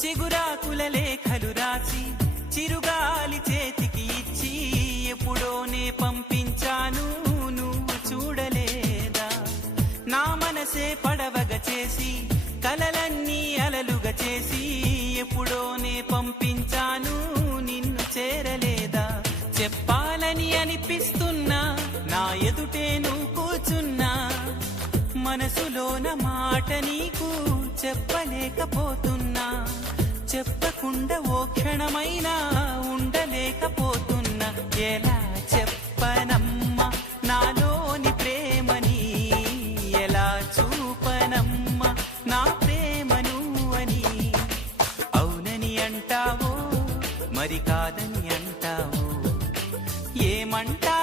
చిగురాకుల లేఖలు రాసి చిరుగాలి చేతికి ఇచ్చి ఎప్పుడోనే పంపించాను, నువ్వు చూడలేదా? నా మనసే పడవగా చేసి కలలన్నీ అలలుగా చేసి ఎప్పుడోనే పంపించాను, నిన్ను చేరలేదా? చెప్పాలని అనిపిస్తున్నా, నా ఎదుటే నువ్వు కూర్చున్నా, మనసులోన మాట నీకు చెప్పలేకపోతున్నా. చెప్పకుండా ఓ క్షణమైనా ఉండలేకపోతున్నా. ఎలా చెప్పనమ్మా నాలోని ప్రేమని, ఎలా చూపనమ్మా నా ప్రేమను అని. అవునని అంటావో మరి కాదని అంటావో, ఏమంటా